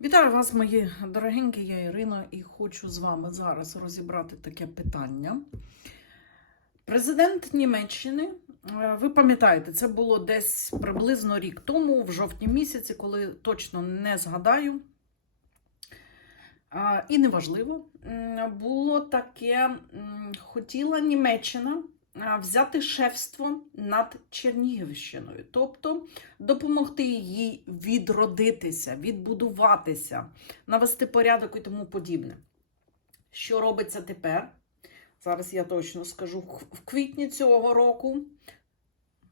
Вітаю вас, мої дорогенькі, я Ірина, і хочу з вами зараз розібрати таке питання. Президент Німеччини, е, ви пам'ятаєте, це було десь приблизно рік тому, в жовтні місяці, коли точно не згадаю. І неважливо, було таке, хотіла Німеччина взяти шефство над Чернігівщиною, тобто допомогти їй відродитися, відбудуватися, навести порядок і тому подібне. Що робиться тепер? Зараз я точно скажу в квітні цього року,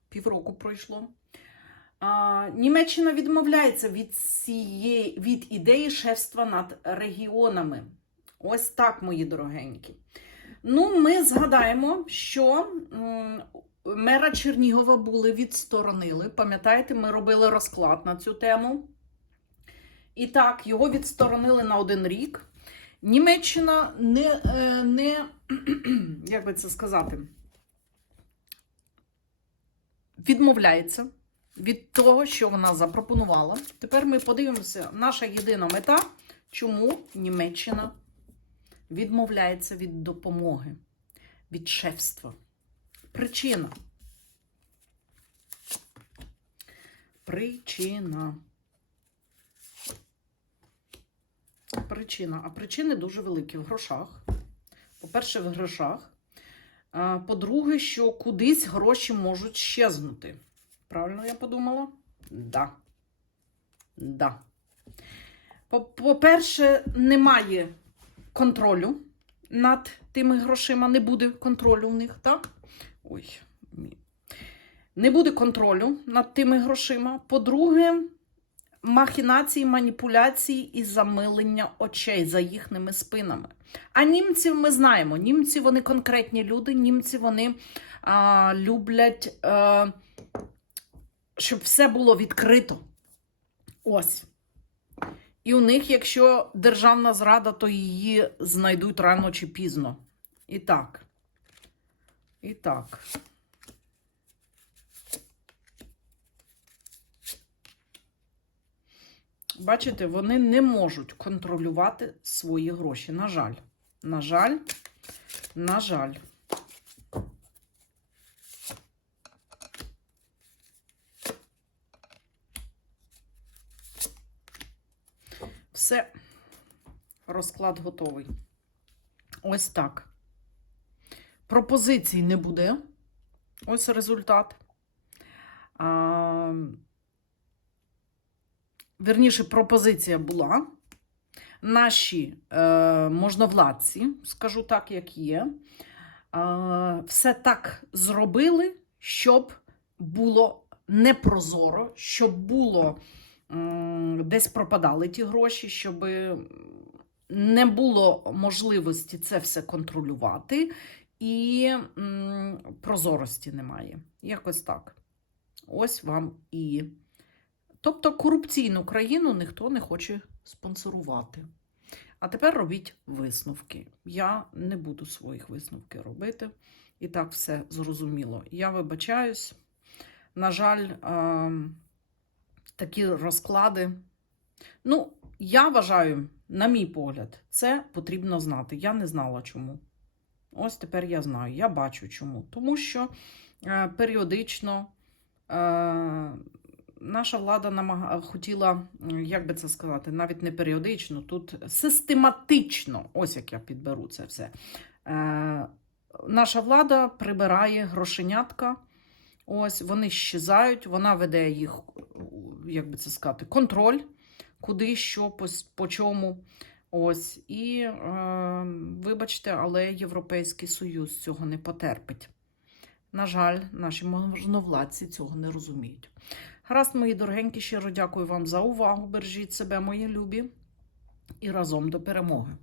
півроку пройшло. А, Німеччина відмовляється від, цієї, від ідеї шефства над регіонами. Ось так, мої дорогенькі. Ну, ми згадаємо, що мера Чернігова були відсторонили. Пам'ятаєте, ми робили розклад на цю тему. І так, його відсторонили на один рік. Німеччина не, е, не як би це сказати, відмовляється від того, що вона запропонувала. Тепер ми подивимося, наша єдина мета, чому Німеччина відмовляється від допомоги, від шефства. Причина. Причина. Причина. А причини дуже великі в грошах. По-перше, в грошах. По-друге, що кудись гроші можуть щезнути. Правильно я подумала? Да. Да. По-перше, немає контролю над тими грошима, не буде контролю в них, так? Ой, мі- не буде контролю над тими грошима. По-друге, махінації, маніпуляції і замилення очей за їхніми спинами. А німців ми знаємо. Німці вони конкретні люди, німці вони а, люблять, а, щоб все було відкрито. Ось. І у них, якщо державна зрада, то її знайдуть рано чи пізно. І так. І так. Бачите, вони не можуть контролювати свої гроші. На жаль. На жаль, на жаль. Все, розклад готовий. Ось так. Пропозицій не буде. Ось результат. А, верніше, пропозиція була. Наші е, можновладці, скажу так, як є, е, все так зробили, щоб було непрозоро, щоб було десь пропадали ті гроші, щоб не було можливості це все контролювати, і прозорості немає. Якось так. Ось вам і. Тобто корупційну країну ніхто не хоче спонсорувати. А тепер робіть висновки. Я не буду своїх висновків робити. І так все зрозуміло. Я вибачаюсь. На жаль, ем, такі розклади. Ну, я вважаю, на мій погляд, це потрібно знати. Я не знала чому. Ось тепер я знаю, я бачу чому. Тому що е, періодично е, наша влада намага... хотіла, як би це сказати, навіть не періодично, тут систематично, ось як я підберу це все. Е, наша влада прибирає грошенятка. Ось вони щезають, вона веде їх, як би це сказати, контроль, куди, що, по, по чому. Ось. І, е, вибачте, але Європейський Союз цього не потерпить. На жаль, наші можновладці цього не розуміють. Гаразд, мої дорогенькі, щиро дякую вам за увагу. Бережіть себе, мої любі, і разом до перемоги.